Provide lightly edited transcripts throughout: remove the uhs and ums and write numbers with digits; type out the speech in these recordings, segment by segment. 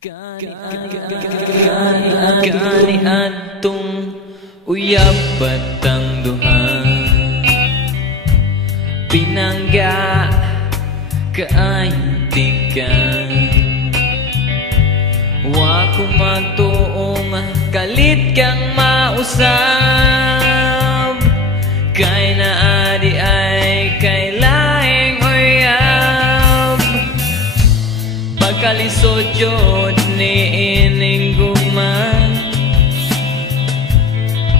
Kani atong uyab batang duha, pinangga kaaytikan. Wa ko magtuong kalit kang mausab, kay naadi ay kay laing uyab. Pagkalisod yun ni ining guman,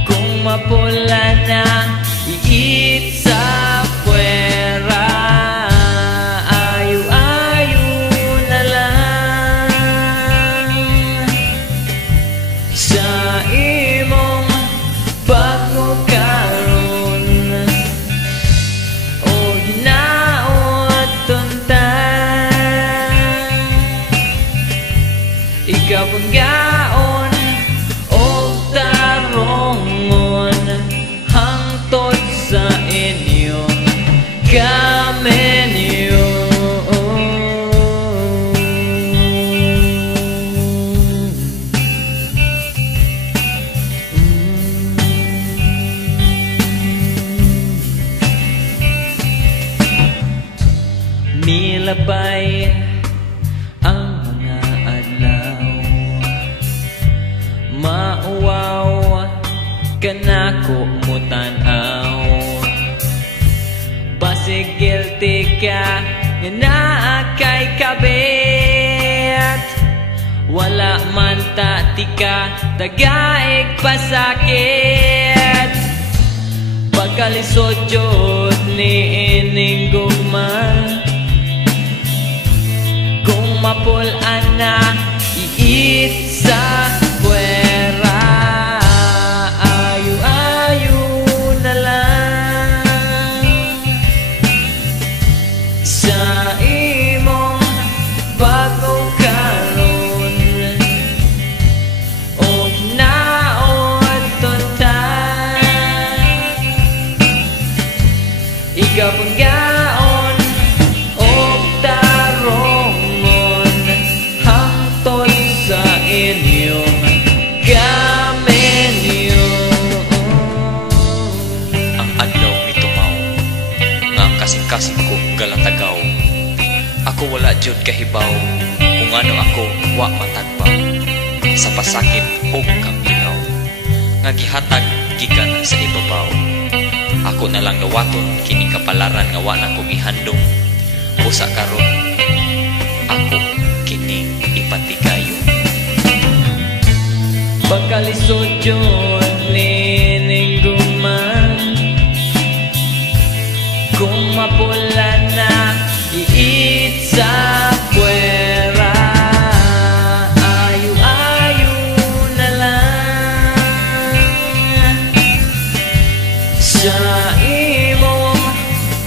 kung mapula na iit sa puwera, ayu-ayu na lang sa imong pagkukaroon o hinaot tuntan. Ikaw panggaon o tarongon hangtod sa inyong kamenyo. Milabay ang mga adlaw, mauwaw kanako mo tanaw. Basig guilty ka nga naa kay kabit, wala man tatika tagaig pasakit. Pagkalisod yun ni ining gugma, kung mapulaan na iit sa puwera, ayu-ayu na lang sa imong pagkukaroon o hinaot tuntan. Ikaw panggaon o tarongon hangtod sa inyong kamenyo. Ang adlaw mitumaw nga ang kasing-kasing ko galatagaw. Ako wala jud kahibaw kung ano ako wa matagbaw sa pasakit ug kamilaw nga gihatag gikan sa ibabaw. Ako na lang nawaton kining kapalaran nga wa na ko gihandom. Busa karon ako kining ipatigayon. Pagkalisod yun ni ining guman, kung mapula na iit sa puwera, ayu-ayu na lang sa imong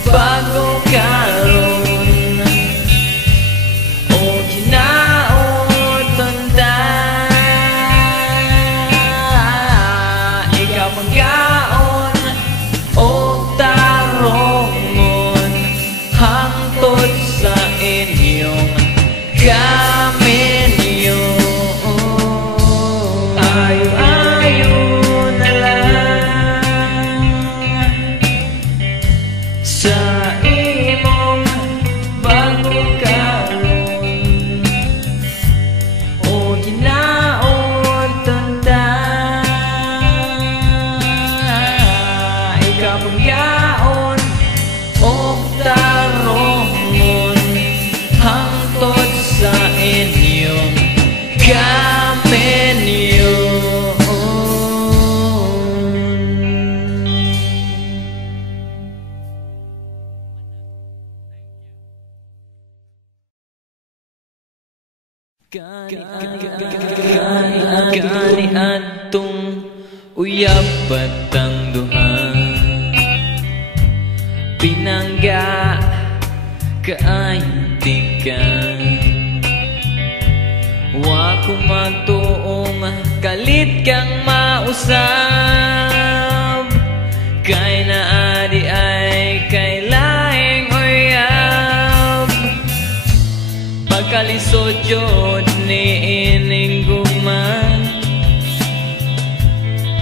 pagkukaroon o hinaot tuntan. Ikaw panggaon o tarongon hangtod sa inyong kamenyo, ayu-ayu na lang sa imong pagkukaroon o hinaot tuntan. Ikaw panggaon o tarongon hangtod sa inyong kamenyo. Kani atong uyab batang duha, pinangga kaaytikan. Wa ko magtuong kalit kang mausab, kay naadi ay kay laing uyab. Pagkalisod yun ni ining guman,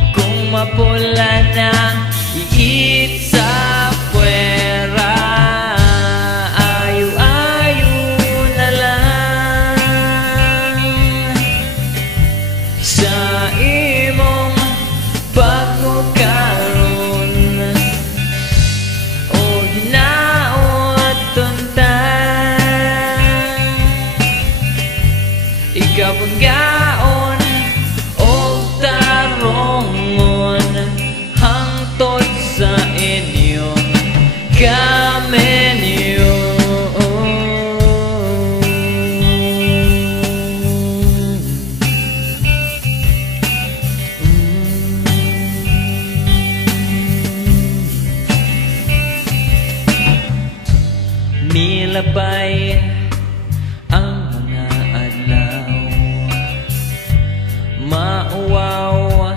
kung mapula na iit sa puwera, ayu-ayu na lang sa imong pagkukaroon o hinaot tuntan. Ikaw ang gaon o tarongon hangtod sa inyong kamenyo. Milabay ang mga adlaw, mauwaw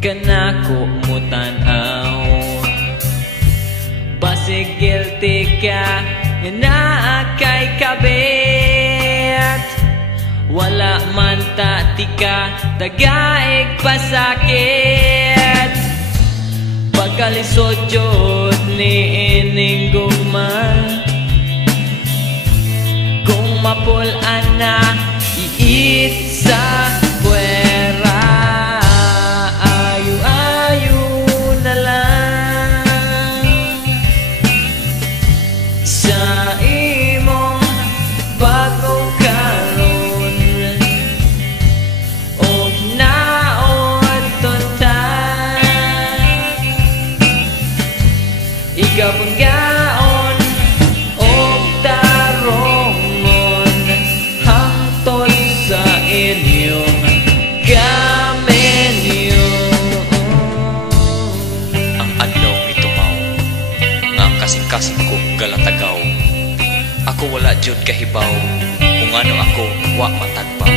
kanako mo tanaw. Basig guilty ka na kay kabit, wala man tatika tagaig pasakit. Pagkalisod yun ni ining gugma, kung mapulaan na iit sa puwera, ayu-ayu na lang sa imong pagkukaroon o hinaot tuntan. Ikaw ang gaon o tarongon hangtod sa inyong kamenyo. Ang adlaw ni tumaw, nga ang kasing-kasing ko galatagaw. Ako wala jud kahibaw, kung ano ako wa matagbaw.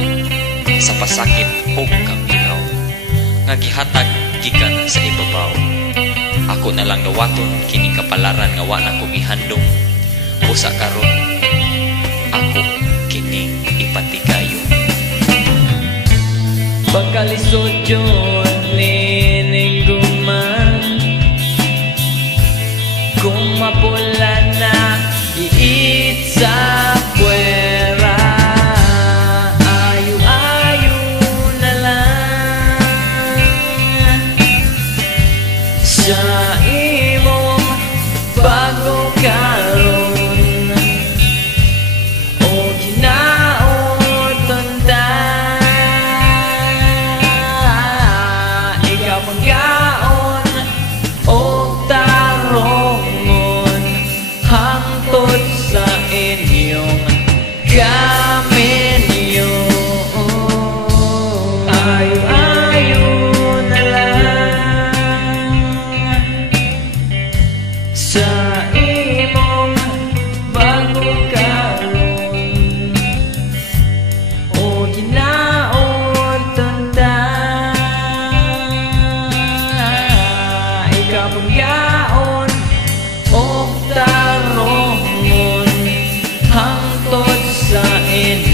Sa pasakit o kamilaw, nga gihatag gikan sa ibabaw. Ako na lang nawaton kining kapalaran nga wa na ko gihandom. Usa karon ako kining ipatigayon. Pagkalisod yun ni ining guman, kung mapula na iit sa puwera, ayu-ayu na lang sa imong pagkukaroon o hinaot tuntan. Ikaw ang gaon o tarongon hangtod sa inyong kamenyo. Ayu-ayu na lang sa imong pagkukaroon o hinaot tuntan. Ikaw ang gaon o tarongon hangtod sa inyong